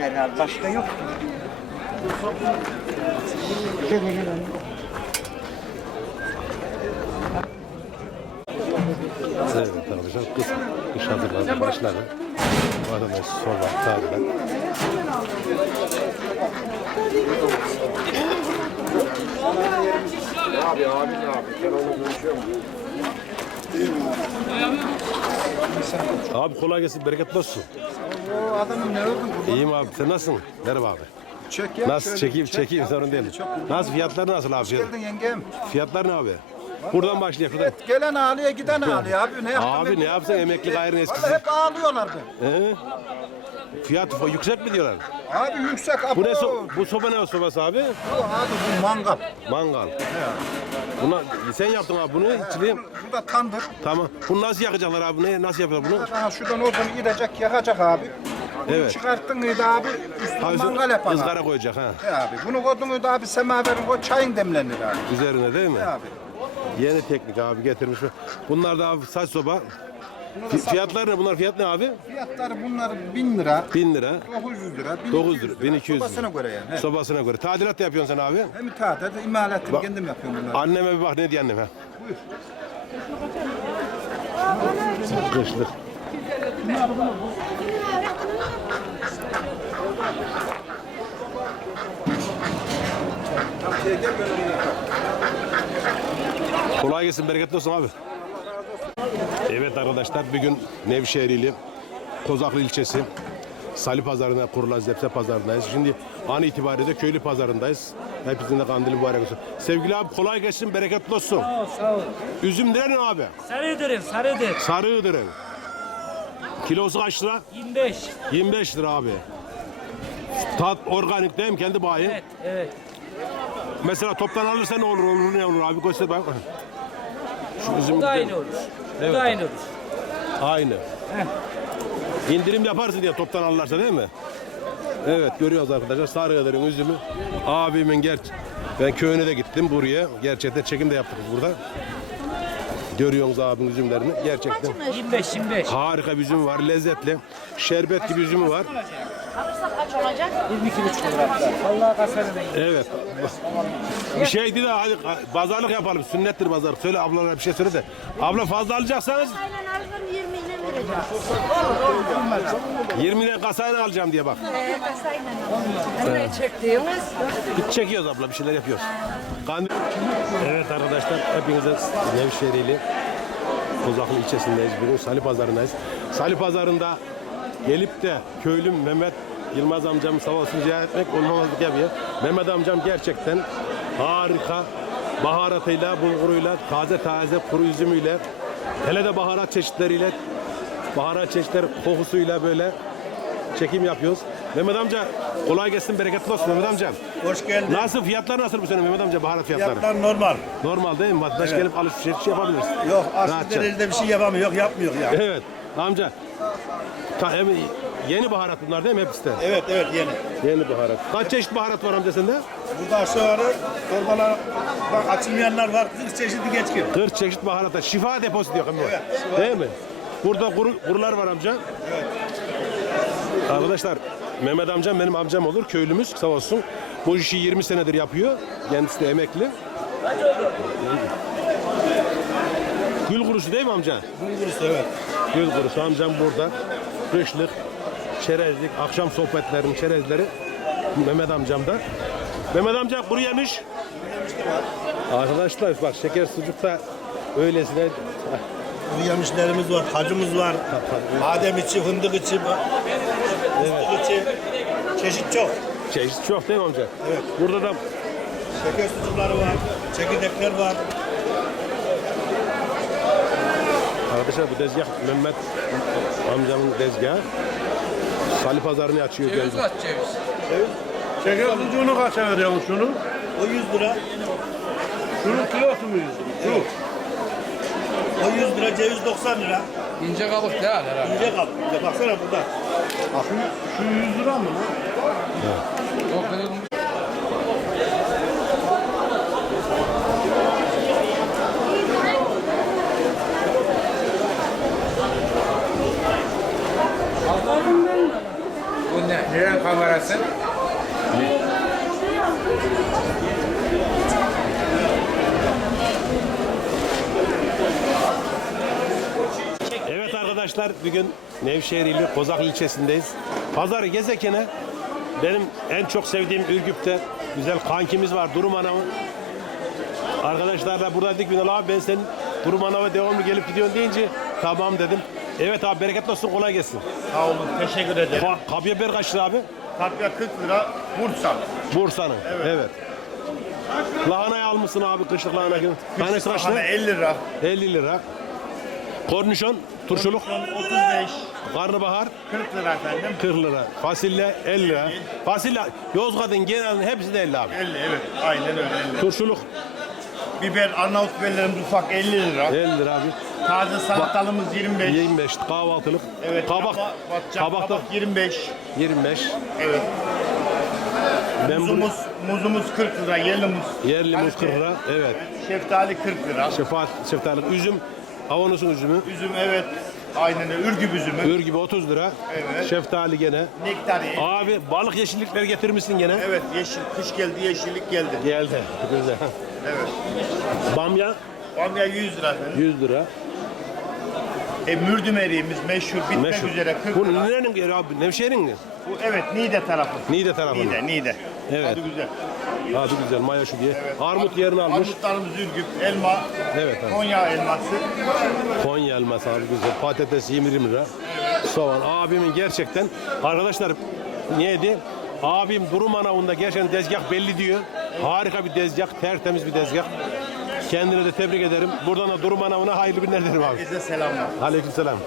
herhalde. Başka yok. Gel gel gel. Evet arkadaşlar kış, kış hazırlığı başladı. Vatandaş sonra tadilat. Abi kolay gelsin, bereketli olsun. O adamın ne oldu? İyiyim abi, sen nasılsın? Merhaba abi. Çek ya. Nasıl şöyle çekeyim, çek çekeyim ya. sorun değil. Çok Nasıl fiyatlar nasıl abi? geldin yengem. Fiyatlar ne abi? Buradan başlayalım. Buradan. Evet, gelen ağlıyor giden ağlıyor abi. Ne yaptın? Abi ne yapsın emekli gayrı eskisi. Vallahi hep ağlıyorlardı. He? Fiyat yüksek mi diyorlar? Abi yüksek abi. Bu ne so bu soba ne sobası abi? Bu abi bu mangal. Mangal. Buna sen yaptın abi bunu içliyim. Bu da tandır. Tamam. Bunu nasıl yakacaklar abi? Ne nasıl yapıyorlar bunu? Daha şuradan oradan gidecek yakacak abi. Bunu Evet. çıkarttın mıydı abi? Üstüne Ha, mangal yapar abi. ızgara koyacak ha. He abi. Bunu koydun muydu abi semaverin o çayın demlenir abi. Üzerine değil mi? He abi. Yeni teknik abi getirmiş. Bunlar da abi saç soba. Fi- Fiyatlar ne? Bunlar fiyat ne abi? Fiyatları bunlar 1000 lira. 1000 lira. 900 lira. 900 lira, 1200 lira. Sobasına göre yani. He. Sobasına göre. Tadilat da yapıyorsun sen abi. Hem tatil, imalatını Bak- kendim yapıyorum bunları. Anneme bir bak ne diyor annem ha. Kışlık. Kolay gelsin, bereketli olsun abi. Evet arkadaşlar, bir gün Nevşehirli, Kozaklı ilçesi, Salı pazarına kurulan Zepse pazarındayız. Şimdi an itibariyle köylü pazarındayız. Hepsinde kandili mübarek olsun. Sevgili abi kolay gelsin, bereketli olsun. Sağ ol, sağ ol. Üzüm ne abi? Sarıdırım, sarıdır. Sarı Iğdır'ın. Kilosu kaç lira? 25. 25 lira abi. Tat organik değil mi? Kendi bayi. Evet, evet. Mesela toptan alırsa ne olur olur ne olur abi göster bak. Üzüm Bu da aynı olur. Bu Evet. da aynı olur. Aynı. İndirim yaparsın diye toptan alırlarsa değil mi? Evet görüyoruz arkadaşlar Sarı Iğdır'ın üzümü. Abimin ger ben köyüne de gittim buraya. Gerçekten çekim de yaptık burada. Görüyorsunuz abinin üzümlerini. Gerçekten 25, 25. harika bir üzüm var. Lezzetli. Şerbet gibi üzümü var. Alırsa kaç olacak? 22,5 lira. Da Evet. Bir şey değil de hadi pazarlık yapalım. Sünnettir pazarlık. Söyle ablalara bir şey söyle de. Abla fazla alacaksanız Aynen alırım 20 ile vereceğim. 20 lira kasayla alacağım diye bak. Ee, kasayla alırım. Ne çektiğimiz? Biz çekiyoruz abla bir şeyler yapıyoruz. Kandil- Evet arkadaşlar hepinize Nevşehirli Kozaklı ilçesindeyiz bugün Salı Pazarı'ndayız. Salı Pazarı'nda gelip de köylüm Mehmet Yılmaz amcamı sağ olsun ziyaret etmek olmamazlık yapıyor. Mehmet amcam gerçekten harika baharatıyla, bulguruyla, taze taze kuru üzümüyle, hele de baharat çeşitleriyle, baharat çeşitleri kokusuyla böyle çekim yapıyoruz. Mehmet amca kolay gelsin, bereketli olsun Mehmet amcam. Hoş geldin. Nasıl fiyatlar nasıl bu sene Mehmet amca baharat fiyatları? Fiyatlar normal. Normal değil mi? Vatandaş gelip alışveriş yapabilir. Yok Rahatça. aslında elde bir şey yapamıyor, yapmıyor ya. Evet amca. Ta, hem yeni baharat bunlar değil mi hepsi de? Evet evet yeni. Yeni baharat. Kaç çeşit baharat var amca sende? Burada aşağı yukarı torbalar bak açılmayanlar var. 40 çeşitli geçkin. 40 çeşit baharat. Şifa deposu diyor amca. Değil mi? Burada kuru, kurular var amca. Arkadaşlar Mehmet amcam benim amcam olur. Köylümüz sağ olsun. Bu işi 20 senedir yapıyor. Kendisi de emekli. Gül kurusu değil mi amca? Bulguruz evet. Gül kurusu amcam burada. Kışlık, çerezlik, akşam sohbetlerin çerezleri Mehmet amcam da. Mehmet amca kuru yemiş. Arkadaşlar bak şeker sucuk da öylesine Bu yemişlerimiz var, hacımız var. Badem içi, fındık içi, fıstık içi. Çeşit çok. çeşit çok değil mi amca? Evet. Burada da Şeker sucukları var, çekirdekler var. Arkadaşlar bu tezgah Mehmet amcamın tezgahı. Salı pazarını açıyor. Ceviz Kaç ceviz? Şeker sucuğunu kaça veriyorsun şunu? O 100 lira. Şunun kilosu mu yüz? Şu. O 100 lira, ceviz 90 lira. İnce kabuk değil herhalde. İnce kal. Ya baksana burada. Şu 100 lira mı lan? Kırılmış. Bu ne? Gösteren kamerası. Evet arkadaşlar bugün Nevşehir ili Kozaklı ilçesindeyiz. Pazarı gezekene benim en çok sevdiğim Ürgüp'te güzel kankimiz var Durum Anam'ın. Arkadaşlar da burada dedik Binal abi ben senin Durum Anam'a devamlı gelip gidiyorsun deyince tamam dedim. Evet abi bereketli olsun kolay gelsin. Sağ olun, teşekkür ederim. Ka- Kapya biber kaç lira abi? Kapya 40 lira, Bursa. Bursa'nın. Evet. Lahanayı almışsın abi kışlık lahana. Tanesi kaç Lahana lira? 50 lira. 50 lira. Kornişon, turşuluk, 35, karnabahar 40 lira efendim. 40 lira. Fasulye 50 lira. Fasulye Yozgat'ın genelinin hepsi de 50 abi. 50 evet, aynen öyle 50. Turşuluk Biber, Arnavut biberlerimiz ufak 50 lira. 50 lira abi. Taze salatalımız 25. 25 kahvaltılık. Evet, kabak, kabak da kabak 25. 25. Evet. Ben bunu Muzumuz, muzumuz 40 lira, yerli muz. yerli muz 40 lira. Evet. Şeftali 40 lira. Şefaat, şeftali, üzüm, avanos'un üzümü. Üzüm evet, aynen öyle. Ürgüp üzümü. Ür gibi 30 lira. Evet. Şeftali gene. Nektari. Abi balık yeşillikleri getirmişsin gene. Evet, yeşil, kış geldi, yeşillik geldi. Geldi. Güzel. Evet. Bamya Bamya 100 lira efendim. 100 lira. E, mürdüm eriğimiz meşhur, bitmek Meşhur. üzere 40 Bu lira. nerenin yeri abi? Nevşehir'in mi? Bu, evet, Niğde tarafı. Niğde tarafı. Niğde, Niğde. Evet. Hadi güzel. Abi güzel maya şu diye. Armut yerini almış. Armutlarımız Ürgüp, elma, Evet abi. Konya elması. Konya elması abi güzel. Patates 20 lira. Soğan. Abimin gerçekten arkadaşlar neydi? Abim durum anavında gerçekten tezgah belli diyor. Harika bir tezgah, tertemiz bir tezgah. Kendine de tebrik ederim. Buradan da durum anavına hayırlı günler derim abi. Herkese selamlar. Aleyküm selam.